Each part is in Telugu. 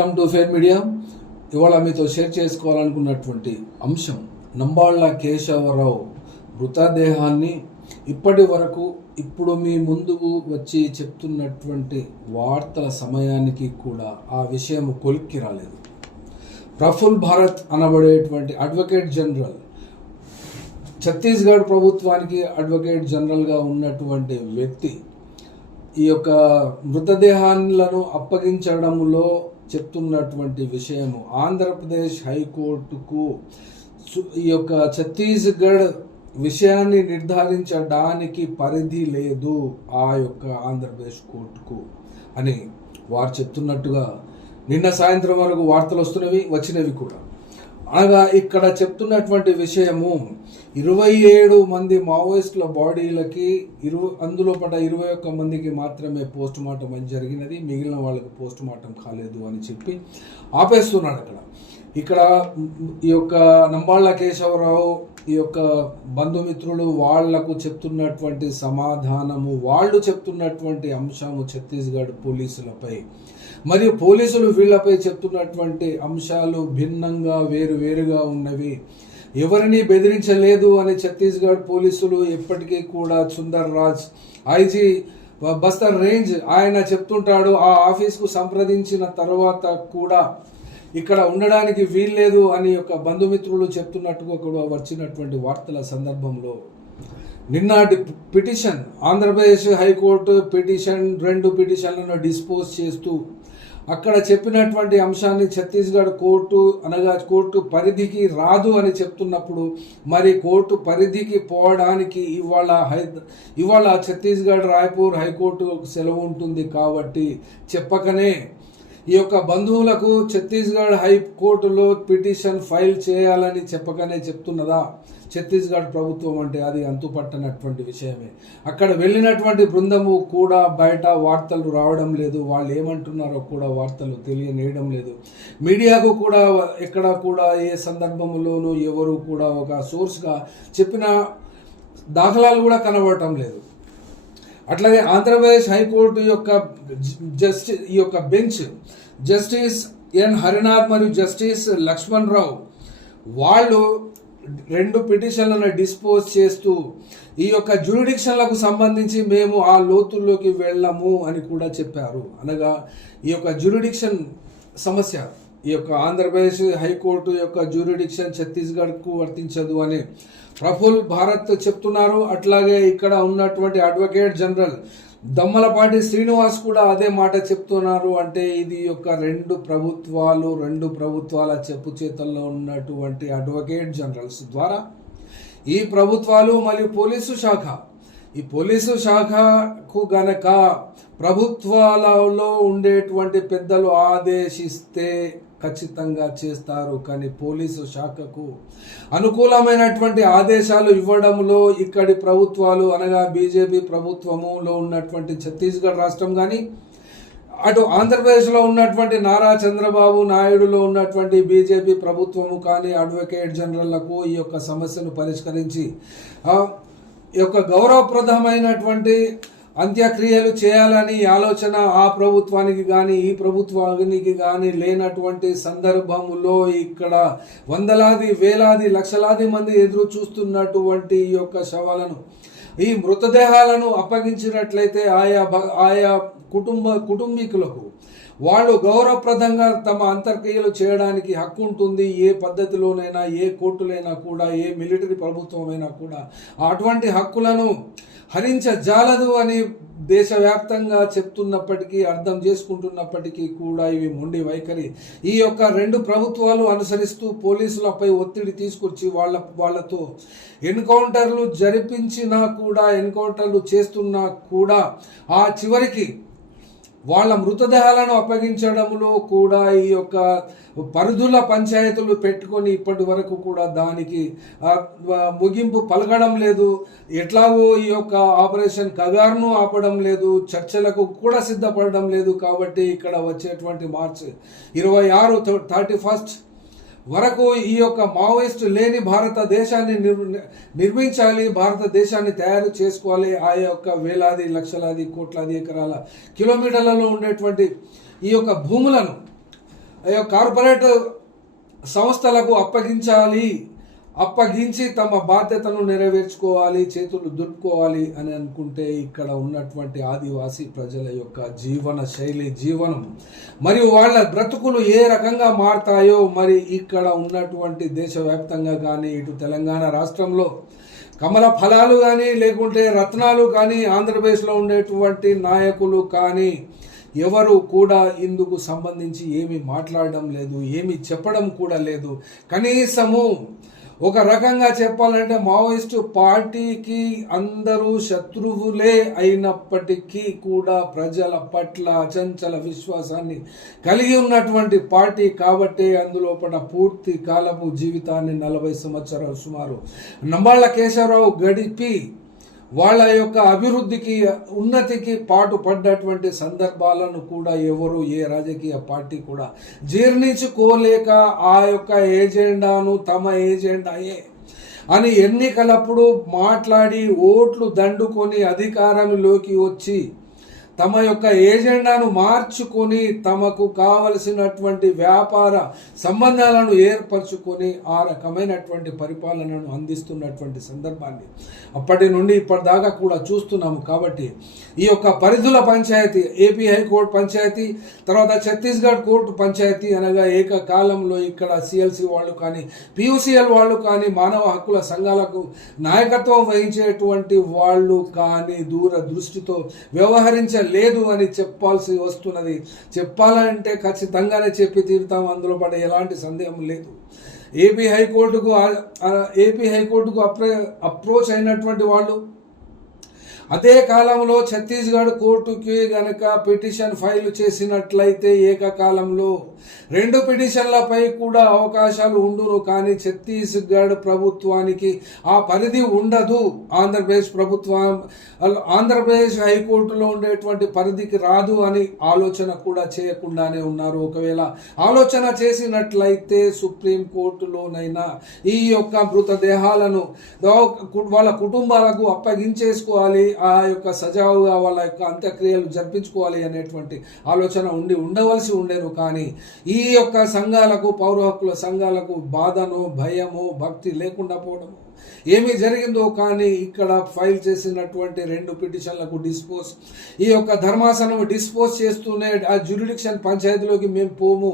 Welcome to fair media. ఇవాళ మీతో షేర్ చేసుకోవాలనుకున్నటువంటి అంశం నంబాళ్ళ కేశవరావు మృతదేహాన్ని ఇప్పటి వరకు ఇప్పుడు మీ ముందుకు వచ్చి చెప్తున్నటువంటి వార్తల సమయానికి కూడా ఆ విషయం కొలిక్కి రాలేదు. ప్రఫుల్ భారత్ అనబడేటువంటి అడ్వకేట్ జనరల్, ఛత్తీస్గఢ్ ప్రభుత్వానికి అడ్వకేట్ జనరల్గా ఉన్నటువంటి వ్యక్తి ఈ యొక్క మృతదేహాలను అప్పగించడంలో చెప్తున్నటువంటి విషయము ఆంధ్రప్రదేశ్ హైకోర్టుకు ఈ యొక్క ఛత్తీస్గఢ్ విషయాన్ని నిర్ధారించడానికి పరిధి లేదు ఆ యొక్క ఆంధ్రప్రదేశ్ కోర్టుకు అని వారు చెప్తున్నట్టుగా నిన్న సాయంత్రం వరకు వార్తలు వచ్చినవి కూడా. అనగా ఇక్కడ చెప్తున్నటువంటి విషయము 27 మంది మావోయిస్టుల బాడీలకి అందులో 21 మందికి మాత్రమే పోస్ట్ మార్టం అని జరిగినది, మిగిలిన వాళ్ళకి పోస్ట్ మార్టం కాలేదు అని చెప్పి ఆపేస్తున్నాడు. ఇక్కడ ఈ యొక్క నంబాళ్ళ కేశవరావు ఈ యొక్క బంధుమిత్రులు వాళ్లకు చెప్తున్నటువంటి సమాధానము, వాళ్ళు చెప్తున్నటువంటి అంశము ఛత్తీస్గఢ్ పోలీసులపై మరియు పోలీసులు వీళ్లపై చెప్తున్నటువంటి అంశాలు భిన్నంగా వేరువేరుగా ఉన్నవి. ఎవరిని బెదిరించలేదు అని ఛత్తీస్గఢ్ పోలీసులు ఎప్పటికీ కూడా సుందర్ రాజ్ ఐజీ బస్తర్ రేంజ్ ఆయన చెప్తుంటాడు. ఆ ఆఫీస్కు సంప్రదించిన తర్వాత కూడా ఇక్కడ ఉండడానికి వీల్లేదు అని యొక్క బంధుమిత్రులు చెప్తున్నట్టుగా కూడా వచ్చినటువంటి వార్తల సందర్భంలో నిన్నటి పిటిషన్ ఆంధ్రప్రదేశ్ హైకోర్టు పిటిషన్ 2 పిటిషన్లను డిస్పోజ్ చేస్తూ అక్కడ చెప్పినటువంటి అంశాన్ని ఛత్తీస్గఢ్ కోర్టు అనగా కోర్టు పరిధికి రాదు అని చెప్తున్నప్పుడు మరి కోర్టు పరిధికి పోవడానికి ఇవాళ ఛత్తీస్గఢ్ రాయ్పూర్ హైకోర్టు సెలవు ఉంటుంది కాబట్టి చెప్పకనే ఈ యొక్క బంధువులకు ఛత్తీస్గఢ్ హైకోర్టులో పిటిషన్ ఫైల్ చేయాలని చెప్పకనే చెప్తున్నదా ఛత్తీస్గఢ్ ప్రభుత్వం అంటే అది అంతుపట్టనటువంటి విషయమే. అక్కడ వెళ్ళినటువంటి బృందము కూడా బయట వార్తలు రావడం లేదు, వాళ్ళు ఏమంటున్నారో కూడా వార్తలు తెలియనేయడం లేదు. మీడియాకు కూడా ఎక్కడ కూడా ఏ సందర్భంలోనూ ఎవరు కూడా ఒక సోర్స్గా చెప్పిన దాఖలాలు కూడా కనబడటం లేదు. అట్లాగే ఆంధ్రప్రదేశ్ హైకోర్టు యొక్క ఈ యొక్క బెంచ్ జస్టిస్ ఎన్ హరినాథ్ మరియు జస్టిస్ లక్ష్మణ్ రావు వాళ్ళు 2 పిటిషన్లను డిస్పోజ్ చేస్తూ ఈ యొక్క జ్యూరిడిక్షన్లకు సంబంధించి మేము ఆ లోతుల్లోకి వెళ్ళము అని కూడా చెప్పారు. అనగా ఈ యొక్క జ్యూరిడిక్షన్ సమస్య ఈ యొక్క ఆంధ్రప్రదేశ్ హైకోర్టు యొక్క జ్యూరిడిక్షన్ ఛత్తీస్గఢ్కు వర్తించదు అని ప్రఫుల్ భారత్ చెప్తున్నారు. అట్లాగే ఇక్కడ ఉన్నటువంటి అడ్వకేట్ జనరల్ దమ్మలపాటి శ్రీనివాస్ కూడా అదే మాట చెప్తున్నారు. అంటే ఇది యొక్క 2 ప్రభుత్వాల చెప్పు చేతల్లో ఉన్నటువంటి అడ్వకేట్ జనరల్స్ ద్వారా ఈ ప్రభుత్వాలు మరియు ఈ పోలీసు శాఖకు గనక ప్రభుత్వాలలో ఉండేటువంటి పెద్దలు ఆదేశిస్తే ఖచ్చితంగా చేస్తారు. కానీ పోలీసు శాఖకు అనుకూలమైనటువంటి ఆదేశాలు ఇవ్వడంలో ఇక్కడి ప్రభుత్వాలు అనగా బీజేపీ ప్రభుత్వములో ఉన్నటువంటి ఛత్తీస్గఢ్ రాష్ట్రం కానీ అటు ఆంధ్రప్రదేశ్లో ఉన్నటువంటి నారా చంద్రబాబు నాయుడులో ఉన్నటువంటి బీజేపీ ప్రభుత్వము కానీ అడ్వకేట్ జనరల్లకు ఈ యొక్క సమస్యను పరిష్కరించి ఈ యొక్క గౌరవప్రదమైనటువంటి అంత్యక్రియలు చేయాలని ఆలోచన ఆ ప్రభుత్వానికి కానీ ఈ ప్రభుత్వానికి కానీ లేనటువంటి సందర్భములో ఇక్కడ వందలాది వేలాది లక్షలాది మంది ఎదురు చూస్తున్నటువంటి ఈ యొక్క శవాలను ఈ మృతదేహాలను అప్పగించినట్లయితే ఆయా కుటుంబీకులకు వాళ్ళు గౌరవప్రదంగా తమ అంతర్క్రియలు చేయడానికి హక్కు ఉంటుంది. ఏ పద్ధతిలోనైనా ఏ కోర్టులైనా కూడా ఏ మిలిటరీ ప్రభుత్వమైనా కూడా అటువంటి హక్కులను హరించజాలదు అని దేశవ్యాప్తంగా చెప్తున్నప్పటికీ అర్థం చేసుకుంటున్నప్పటికీ కూడా ఇవి మొండి వైఖరి ఈ యొక్క 2 ప్రభుత్వాలు అనుసరిస్తూ పోలీసులపై ఒత్తిడి తీసుకొచ్చి వాళ్ళతో ఎన్కౌంటర్లు జరిపించినా కూడా ఎన్కౌంటర్లు చేస్తున్నా కూడా ఆ చివరికి వాళ్ళ మృతదేహాలను అప్పగించడంలో కూడా ఈ యొక్క పరిధుల పంచాయతీలు పెట్టుకొని ఇప్పటి వరకు కూడా దానికి ముగింపు పలకడం లేదు. ఎట్లాగో ఈ యొక్క ఆపరేషన్ కగార్ను ఆపడం లేదు, చర్చలకు కూడా సిద్ధపడడం లేదు. కాబట్టి ఇక్కడ వచ్చేటువంటి మార్చి 26, 31 వరకు ఈ యొక్క మావోయిస్టు లేని భారతదేశాన్ని నిర్మించాలి, భారతదేశాన్ని తయారు చేసుకోవాలి. ఆ యొక్క వేలాది లక్షలాది కోట్లాది ఎకరాల కిలోమీటర్లలో ఉండేటువంటి ఈ యొక్క భూములను కార్పొరేట్ సంస్థలకు అప్పగించి తమ బాధ్యతను నెరవేర్చుకోవాలి, చేతులు దులుపుకోవాలి అని అనుకుంటే ఇక్కడ ఉన్నటువంటి ఆదివాసీ ప్రజల యొక్క జీవన శైలి, జీవనం మరియు వాళ్ళ బ్రతుకులు ఏ రకంగా మారుతాయో మరి ఇక్కడ ఉన్నటువంటి దేశవ్యాప్తంగా కానీ ఇటు తెలంగాణ రాష్ట్రంలో కమల ఫలాలు కానీ లేకుంటే రత్నాలు కానీ ఆంధ్రప్రదేశ్లో ఉండేటువంటి నాయకులు కానీ ఎవరు కూడా ఇందుకు సంబంధించి ఏమి మాట్లాడడం లేదు, ఏమి చెప్పడం కూడా లేదు. కనీసము ఒక రకంగా చెప్పాలంటే మావోయిస్టు పార్టీకి అందరూ శత్రువులే అయినప్పటికీ కూడా ప్రజల పట్ల అచంచల విశ్వాసాన్ని కలిగి ఉన్నటువంటి పార్టీ కాబట్టి అందులోపల పూర్తి కాలపు జీవితాన్ని 40 సంవత్సరాలు సుమారు నంబాళ్ళ కేశవరావు గడిపి వాళ్ళ యొక్క అభివృద్ధికి, ఉన్నతికి పాటు పడ్డటువంటి సందర్భాలను కూడా ఎవరు, ఏ రాజకీయ పార్టీ కూడా జీర్ణించుకోలేక ఆ యొక్క ఏజెండాను తమ ఏజెండాయే అని ఎన్నికలప్పుడు మాట్లాడి ఓట్లు దండుకొని అధికారంలోకి వచ్చి తమ యొక్క ఏజెండాను మార్చుకొని తమకు కావలసినటువంటి వ్యాపార సంబంధాలను ఏర్పరచుకొని ఆ రకమైనటువంటి పరిపాలనను అందిస్తున్నటువంటి సందర్భాన్ని అప్పటి నుండి ఇప్పటిదాకా కూడా చూస్తున్నాము. కాబట్టి ఈ యొక్క పరిధుల పంచాయతీ, ఏపీ హైకోర్టు పంచాయతీ, తర్వాత ఛత్తీస్గఢ్ కోర్టు పంచాయతీ అనగా ఏకకాలంలో ఇక్కడ సిఎల్సి వాళ్ళు కానీ పియూసిఎల్ వాళ్ళు కానీ మానవ హక్కుల సంఘాలకు నాయకత్వం వహించేటువంటి వాళ్ళు కానీ దూరదృష్టితో వ్యవహరించలేదు అని చెప్పాల్సి వస్తున్నది. చెప్పాలంటే ఖచ్చితంగానే చెప్పి తీరుతాం, అందులో పడే ఎలాంటి సందేహం లేదు. ఏపీ హైకోర్టుకు అప్రోచ్ అయినటువంటి వాళ్ళు అదే కాలంలో ఛత్తీస్గఢ్ కోర్టుకి గనక పిటిషన్ ఫైల్ చేసినట్లయితే ఏకకాలంలో 2 పిటిషన్లపై కూడా అవకాశాలు ఉండును. కానీ ఛత్తీస్గఢ్ ప్రభుత్వానికి ఆ పరిధి ఉండదు. ఆంధ్రప్రదేశ్ హైకోర్టులో ఉండేటువంటి పరిధికి రాదు అని ఆలోచన కూడా చేయకుండానే ఉన్నారు. ఒకవేళ ఆలోచన చేసినట్లయితే సుప్రీం కోర్టులోనైనా ఈ యొక్క మృతదేహాలను వాళ్ళ కుటుంబాలకు అప్పగించేసుకోవాలి, ఆ యొక్క సజావుగా వాళ్ళ యొక్క అంత్యక్రియలు జరిపించుకోవాలి అనేటువంటి ఆలోచన ఉండవలసి ఉండేను. కానీ ఈ యొక్క సంఘాలకు, పౌర హక్కుల సంఘాలకు బాధను, భయము, భక్తి లేకుండా పోవడము ఏమి జరిగిందో కానీ ఇక్కడ ఫైల్ చేసినటువంటి 2 పిటిషన్లకు ఈ యొక్క ధర్మాసనం డిస్పోజ్ చేస్తూనే ఆ జ్యూరిడిక్షన్ పంచాయతీలోకి మేము పోము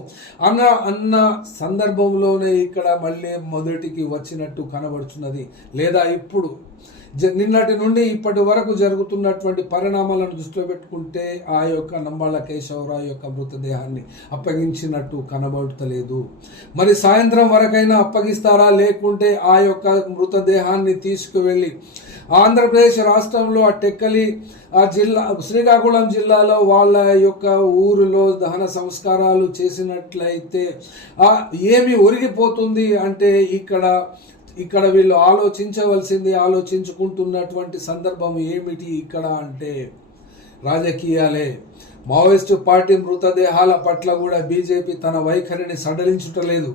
అన్న సందర్భంలోనే ఇక్కడ మళ్ళీ మొదటికి వచ్చినట్టు కనబడుతున్నది. లేదా ఇప్పుడు నిన్నటి నుండి ఇప్పటి వరకు జరుగుతున్నటువంటి పరిణామాలను దృష్టిలో పెట్టుకుంటే ఆ యొక్క నంబాళ్ళ కేశవరావు యొక్క మృతదేహాన్ని అప్పగించినట్టు కనబడతలేదు. మరి సాయంత్రం వరకైనా అప్పగిస్తారా, లేకుంటే ఆ యొక్క మృతదేహాన్ని తీసుకువెళ్ళి ఆంధ్రప్రదేశ్ రాష్ట్రంలో ఆ టెక్కలి ఆ జిల్లా, శ్రీకాకుళం జిల్లాలో వాళ్ళ యొక్క ఊరిలో దహన సంస్కారాలు చేసినట్లయితే ఏమి ఒరిగిపోతుంది అంటే ఇక్కడ వీళ్ళు ఆలోచించుకుంటున్నటువంటి సందర్భం ఏమిటి ఇక్కడ అంటే రాజకీయాలే. మావోయిస్టు పార్టీ మృతదేహాల పట్ల కూడా బీజేపీ తన వైఖరిని సడలించుటలేదు.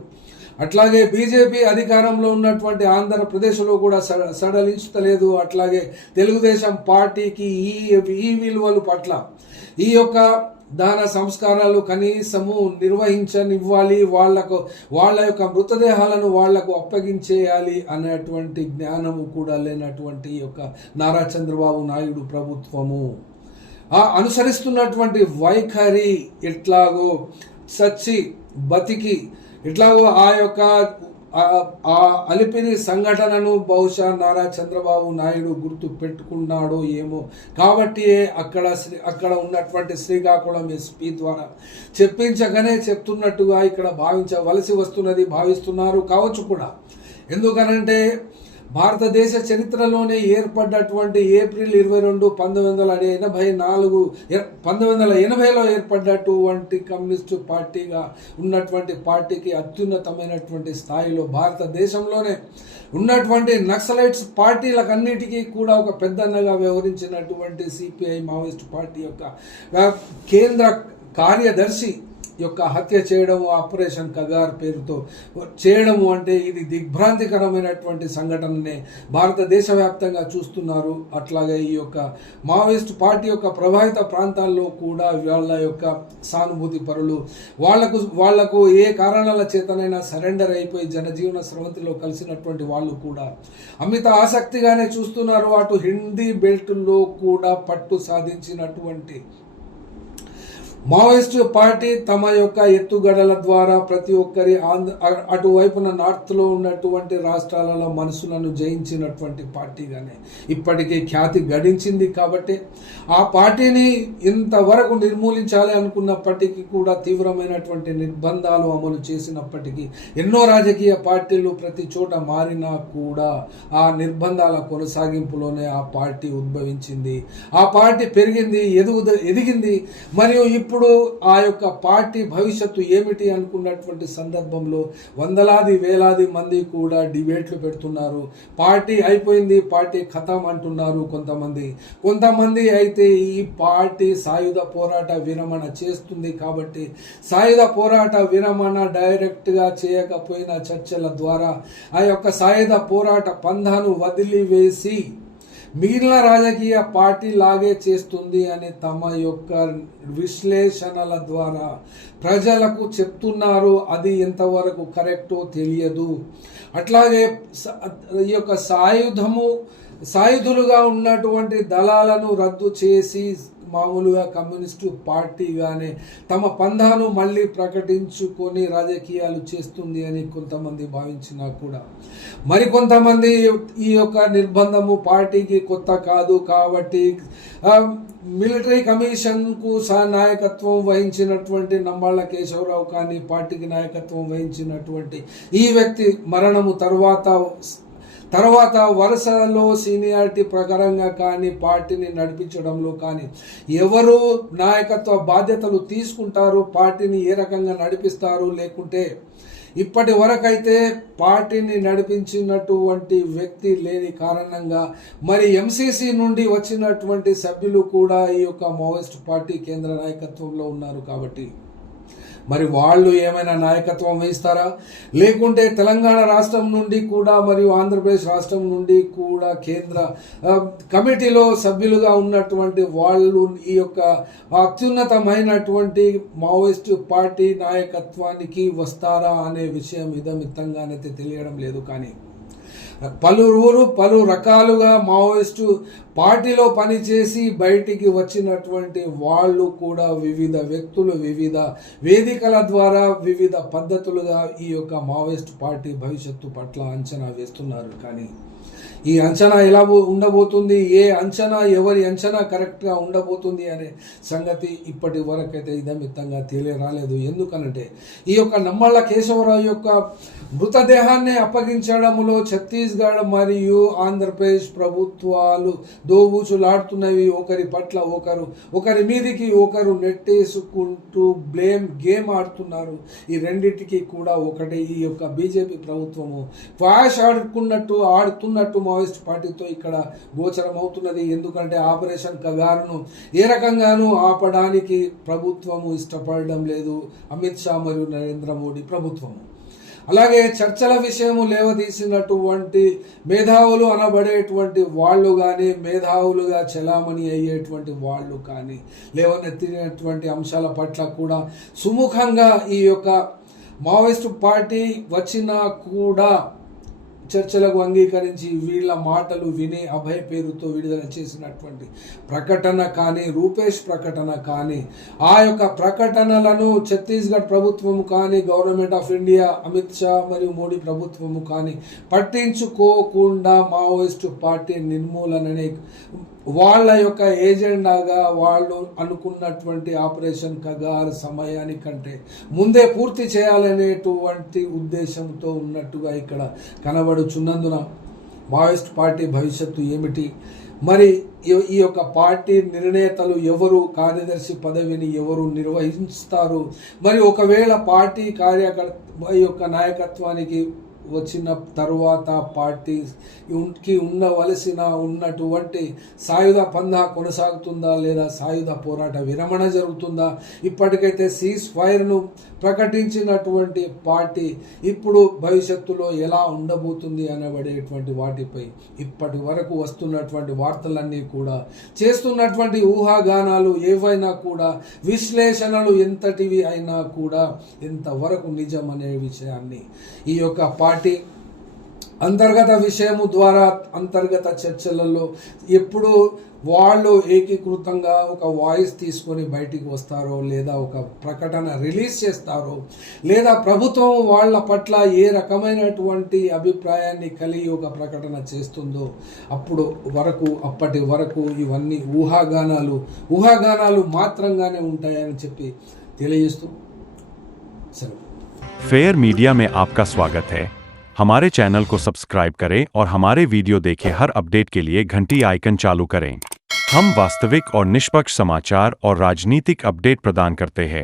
అట్లాగే బీజేపీ అధికారంలో ఉన్నటువంటి ఆంధ్రప్రదేశ్లో కూడా సడలించుటలేదు. అట్లాగే తెలుగుదేశం పార్టీకి ఈ విలువల పట్ల ఈ యొక్క దహన సంస్కారాలు కనీసము నిర్వహించనివ్వాలి, వాళ్ళ యొక్క మృతదేహాలను వాళ్లకు అప్పగించేయాలి అనేటువంటి జ్ఞానము కూడా లేనటువంటి యొక్క నారా చంద్రబాబు నాయుడు ప్రభుత్వము అనుసరిస్తున్నటువంటి వైఖరి ఎట్లాగో సచ్చి బతికి ఎట్లాగో ఆ యొక్క ఆ అలిపిరి సంఘటనను బహుశా నారా చంద్రబాబు నాయుడు గుర్తు పెట్టుకున్నాడో ఏమో. కాబట్టి అక్కడ ఉన్నటువంటి శ్రీకాకుళం ఎస్పీ ద్వారా చెప్పించగానే చెప్తున్నట్టుగా ఇక్కడ భావిస్తున్నారు కావచ్చు కూడా. ఎందుకనంటే భారతదేశ చరిత్రలోనే ఏర్పడ్డటువంటి ఏప్రిల్ 22, 1980లో ఏర్పడ్డటువంటి కమ్యూనిస్టు పార్టీగా ఉన్నటువంటి పార్టీకి అత్యున్నతమైనటువంటి స్థాయిలో భారతదేశంలోనే ఉన్నటువంటి నక్సలైట్స్ పార్టీలకన్నిటికీ కూడా ఒక పెద్దన్నగా వ్యవహరించినటువంటి సిపిఐ మావోయిస్టు పార్టీ యొక్క కేంద్ర కార్యదర్శి యొక్క హత్య చేయడము, ఆపరేషన్ కగార్ పేరుతో చేయడము అంటే ఇది దిగ్భ్రాంతికరమైనటువంటి సంఘటననే భారతదేశ వ్యాప్తంగా చూస్తున్నారు. అట్లాగే ఈ యొక్క మావోయిస్ట్ పార్టీ యొక్క ప్రభావిత ప్రాంతాల్లో కూడా వాళ్ళ యొక్క సానుభూతి పరులు వాళ్లకు ఏ కారణాల చేతనైనా సరెండర్ అయిపోయి జనజీవన స్రవంతిలో కలిసినటువంటి వాళ్ళు కూడా అమిత ఆసక్తిగానే చూస్తున్నారు. అటు హిందీ బెల్ట్లో కూడా పట్టు సాధించినటువంటి మావోయిస్టు పార్టీ తమ యొక్క ఎత్తుగడల ద్వారా ప్రతి ఒక్కరి అటువైపున నార్త్లో ఉన్నటువంటి రాష్ట్రాలలో మనసులను జయించినటువంటి పార్టీగానే ఇప్పటికీ ఖ్యాతి గడించింది. కాబట్టి ఆ పార్టీని ఇంతవరకు నిర్మూలించాలి అనుకున్నప్పటికీ కూడా తీవ్రమైనటువంటి నిర్బంధాలు అమలు చేసినప్పటికీ ఎన్నో రాజకీయ పార్టీలు ప్రతి చోట మారినా కూడా ఆ నిర్బంధాల కొనసాగింపులోనే ఆ పార్టీ ఉద్భవించింది, ఆ పార్టీ పెరిగింది, ఎదిగింది. మరియు ఇప్పుడు ఆ యొక్క పార్టీ భవిష్యత్తు ఏమిటి అనుకున్నటువంటి సందర్భంలో వందలాది వేలాది మంది కూడా డిబేట్లు పెడుతున్నారు. పార్టీ అయిపోయింది, పార్టీ ఖతం అంటున్నారు కొంతమంది అయితే ఈ పార్టీ సాయుధ పోరాట విరమణ చేస్తుంది కాబట్టి సాయుధ పోరాట విరమణ డైరెక్ట్గా చేయకపోయినా చర్చల ద్వారా ఆ యొక్క సాయుధ పోరాట పంధాను వదిలివేసి మిగిలిన రాజకీయ పార్టీ లాగే చేస్తుంది అని తమ యొక్క విశ్లేషణల ద్వారా ప్రజలకు చెప్తున్నారు. అది ఎంతవరకు కరెక్టో తెలియదు. అట్లాగే ఈ యొక్క సాయుధులుగా ఉన్నటువంటి దళాలను రద్దు చేసి మామూలుగా కమ్యూనిస్టు పార్టీగానే తమ పంధాను మళ్ళీ ప్రకటించుకొని రాజకీయాలు చేస్తుంది అని కొంతమంది భావించినా కూడా మరికొంతమంది ఈ యొక్క నిర్బంధము పార్టీకి కొత్త కాదు కాబట్టి మిలిటరీ కమిషన్కు నాయకత్వం వహించినటువంటి నంబాళ్ళ కేశవరావు కానీ పార్టీకి నాయకత్వం వహించినటువంటి ఈ వ్యక్తి మరణము తర్వాత వరుసలో సీనియారిటీ ప్రకారంగా కానీ పార్టీని నడిపించడంలో కానీ ఎవరు నాయకత్వ బాధ్యతలు తీసుకుంటారు, పార్టీని ఏ రకంగా నడిపిస్తారు, లేకుంటే ఇప్పటి వరకైతే పార్టీని నడిపించినటువంటి వ్యక్తి లేని కారణంగా మరి ఎంసీసీ నుండి వచ్చినటువంటి సభ్యులు కూడా ఈ యొక్క మావోయిస్ట్ పార్టీ కేంద్ర నాయకత్వంలో ఉన్నారు. కాబట్టి మరి వాళ్ళు ఏమైనా నాయకత్వం వహిస్తారా, లేకుంటే తెలంగాణ రాష్ట్రం నుండి కూడా మరియు ఆంధ్రప్రదేశ్ రాష్ట్రం నుండి కూడా కేంద్ర కమిటీలో సభ్యులుగా ఉన్నటువంటి వాళ్ళు ఈ యొక్క అత్యున్నతమైనటువంటి మావోయిస్టు పార్టీ నాయకత్వానికి వస్తారా అనే విషయం ఇదమిత్తంగానైతే తెలియడం లేదు. కానీ పలు రకాలుగా మావోయిస్టు పార్టీలో పనిచేసి బయటికి వచ్చినటువంటి వాళ్ళు కూడా వివిధ వ్యక్తులు వివిధ వేదికల ద్వారా వివిధ పద్ధతులుగా ఈ యొక్క మావోయిస్టు పార్టీ భవిష్యత్తు పట్ల అంచనా వేస్తున్నారు. కానీ ఈ అంచనా ఎలా ఉండబోతుంది, ఎవరి అంచనా కరెక్ట్గా ఉండబోతుంది అనే సంగతి ఇప్పటి వరకైతే ఇదమిత్తంగా తెలియరాలేదు. ఎందుకనంటే ఈ యొక్క నంబాళ్ళ కేశవరావు యొక్క మృతదేహాన్ని అప్పగించడంలో ఛత్తీస్గఢ్ మరియు ఆంధ్రప్రదేశ్ ప్రభుత్వాలు దోబూచులాడుతున్నవి. ఒకరి పట్ల ఒకరి మీదికి ఒకరు నెట్టేసుకుంటూ బ్లేమ్ గేమ్ ఆడుతున్నారు. ఈ రెండింటికి కూడా ఒకటే ఈ యొక్క బీజేపీ ప్రభుత్వము క్వాష్ ఆడుతున్నట్టు మావోయిస్ట్ పార్టీతో ఇక్కడ గోచరం అవుతున్నది. ఎందుకంటే ఆపరేషన్ కగారును ఏ రకంగానూ ఆపడానికి ప్రభుత్వము ఇష్టపడడం లేదు, అమిత్ షా మరియు నరేంద్ర మోడీ ప్రభుత్వము. అలాగే చర్చల విషయము లేవదీసినటువంటి మేధావులు అనబడేటువంటి వాళ్ళు కానీ మేధావులుగా చలామణి అయ్యేటువంటి వాళ్ళు కానీ లేవనెత్తినటువంటి అంశాల పట్ల కూడా సుముఖంగా ఈ యొక్క మావోయిస్టు పార్టీ వచ్చినా కూడా చర్చలకు అంగీకరించి వీళ్ళ మాటలు విని అభయ్ పేరుతో విడుదల చేసినటువంటి ప్రకటన కానీ రూపేష్ ప్రకటన కానీ ఆ యొక్క ప్రకటనలను ఛత్తీస్గఢ్ ప్రభుత్వము కానీ government of India Amit Shah మరియు మోడీ ప్రభుత్వము కానీ పట్టించుకోకుండా మావోయిస్టు పార్టీ నిర్మూలననే వాళ్ళ యొక్క ఏజెండాగా వాళ్ళు అనుకున్నటువంటి ఆపరేషన్ కగార్ సమయానికంటే ముందే పూర్తి చేయాలనేటువంటి ఉద్దేశంతో ఉన్నట్టుగా ఇక్కడ కనబడుచున్నందున మావోయిస్ట్ పార్టీ భవిష్యత్తు ఏమిటి, మరి ఈ యొక్క పార్టీ నిర్ణేతలు ఎవరు, కార్యదర్శి పదవిని ఎవరు నిర్వహిస్తారు, మరి ఒకవేళ పార్టీ కార్యకర్త యొక్క నాయకత్వానికి వచ్చిన తరువాత పార్టీకి ఉన్నటువంటి సాయుధ పందా కొనసాగుతుందా లేదా సాయుధ పోరాట విరమణ జరుగుతుందా? ఇప్పటికైతే సీజ్ ఫైర్ను ప్రకటించినటువంటి పార్టీ ఇప్పుడు భవిష్యత్తులో ఎలా ఉండబోతుంది అనబడేటువంటి వాటిపై ఇప్పటి వరకు వస్తున్నటువంటి వార్తలన్నీ కూడా చేస్తున్నటువంటి ఊహాగానాలు ఏవైనా కూడా విశ్లేషణలు ఎంతటివి అయినా కూడా ఎంతవరకు నిజం అనే విషయాన్ని ఈ యొక్క పార్టీ అంతర్గత విషయము ద్వారా అంతర్గత చర్చలలో ఎప్పుడు వాళ్ళు ఏకీకృతంగా ఒక వాయిస్ తీసుకొని బయటికి వస్తారో లేదా ఒక ప్రకటన రిలీజ్ చేస్తారో లేదా ప్రభుత్వం వాళ్ళ పట్ల ఏ రకమైనటువంటి అభిప్రాయాన్ని కలిగి ఒక ప్రకటన చేస్తుందో అప్పటి వరకు ఇవన్నీ ఊహాగానాలు మాత్రంగానే ఉంటాయని చెప్పి తెలియజేస్తూ సరే. फेयर मीडिया में आपका स्वागत है। हमारे चैनल को सब्सक्राइब करें और हमारे वीडियो देखें। हर अपडेट के लिए घंटी आइकन चालू करें। हम वास्तविक और निष्पक्ष समाचार और राजनीतिक अपडेट प्रदान करते हैं।